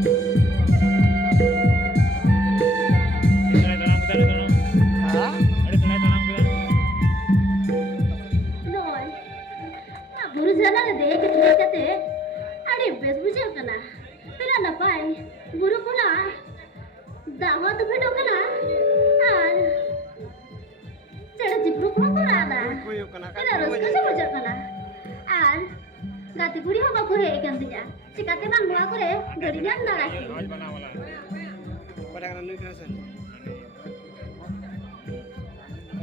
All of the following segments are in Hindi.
Noy, buru jana le dek dek kate, adi bes bujau kana. Pila napai, buru kuna, dawa tu bedo kana, ar cera jipru kuma kora ada. Pila raska se bujau kana, ar gati puri hoba kore ikan tiga. Cikate bang dua kore, gadinya nara.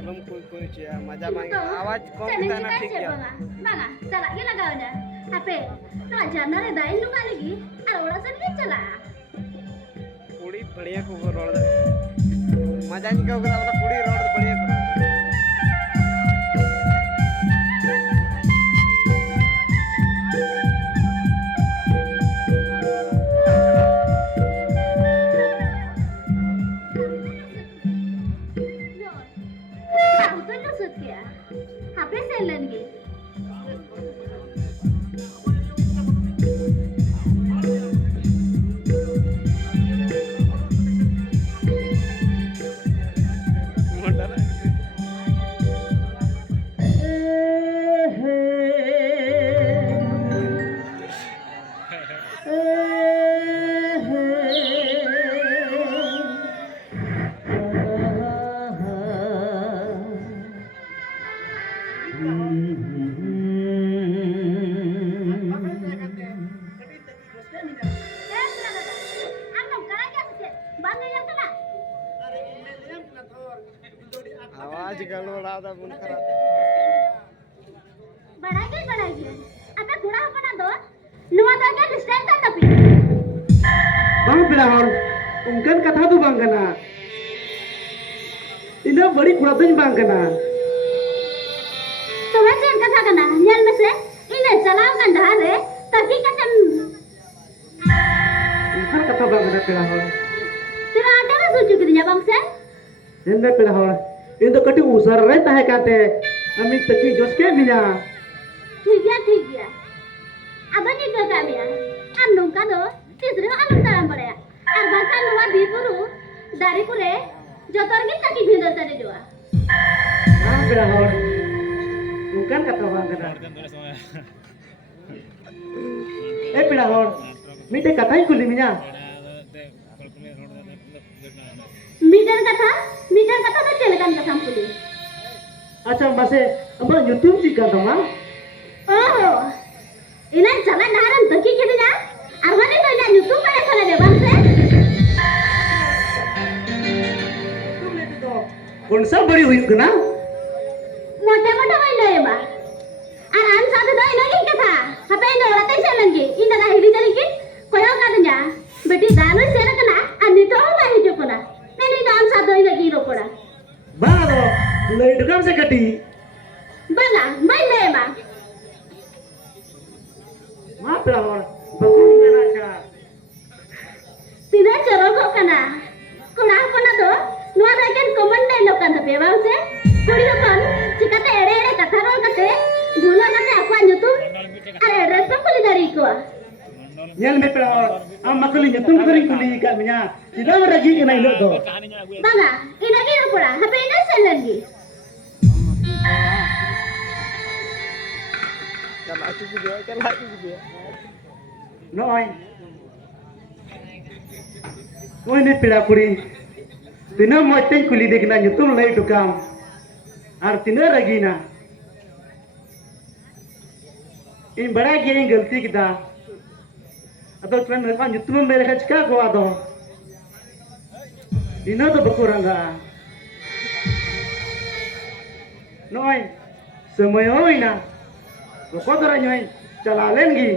belum kuy cia maja main awas kok kita nak ठीक ya banga cala ge lagaw na ape no jana re dain nu kali gi ar ora san ge cala कुड़ी बढ़िया को रोड मजा नहीं कहो अपना कुड़ी रोड बढ़िया को aku tuh nusut ya hape selen ge आवाज गलो राधा बुन करा बढ़ाई apa kurang apa nado nuwa daga listen kan tapi bang pilahon ungkan kata tu bang kana ina bari kurang bang kana तो वैसे कथा करना nyal में से इन्हें चलाओ kan dhare tapi kan ungkan kata bang kana pilahon tira ada na suju kidinya bang sen jende pilahon indo kati usar reta hai kate ami taki jos ke mina ठीक है अब नी का काम या अंदुम का दो तीसरे अंदुम ताराम पड़े और बाका नुआ बीपुरु दारी पुरे जोतर के तकी भिंदर तने जोआ ah pilahon ungkan kata bang kana pilahon mite katai kuli mina metre कथा तो चलkan कथा पुली acha mase amar nyutum si ka dama oh ina jalan daran teki kidinya arwane to ina nyutum pare sala de bang se konsa bari hui kana मोटे वही ले बा आराम साथ दो ina की कथा हपे ino rate चलेंगे इन दादा हिली चली की कोयो कादnya बेटी दानो सेना kana अनि तो मा हिजो कोना नेनी दान साथ दो ina की रोपड़ा bang ado lei dukam se kati banga mai le ma ma pilahon bagun kana cha tidak cerok kana kuna kona do nuwa dagen command dialog kan tapi bang se kuri kan cikate ere ere kata rol kate gula kate aku nyutum are address pa kuli dari ko nyal me pilahon am makuli nyutum kari kuli ka minya tidak ragi kana ilo do banga ina ki ropoda hape ina selengi चल अच्छी video noy oi ne pila kuri tina moten kuli dekna nyutum lei dukam ar tina ragina in bada gini galti kita atau tuan mereka nyutum mereka cika ko ado ina to bakuranga noy semoy oi na ko kodara nyoy chalalen gi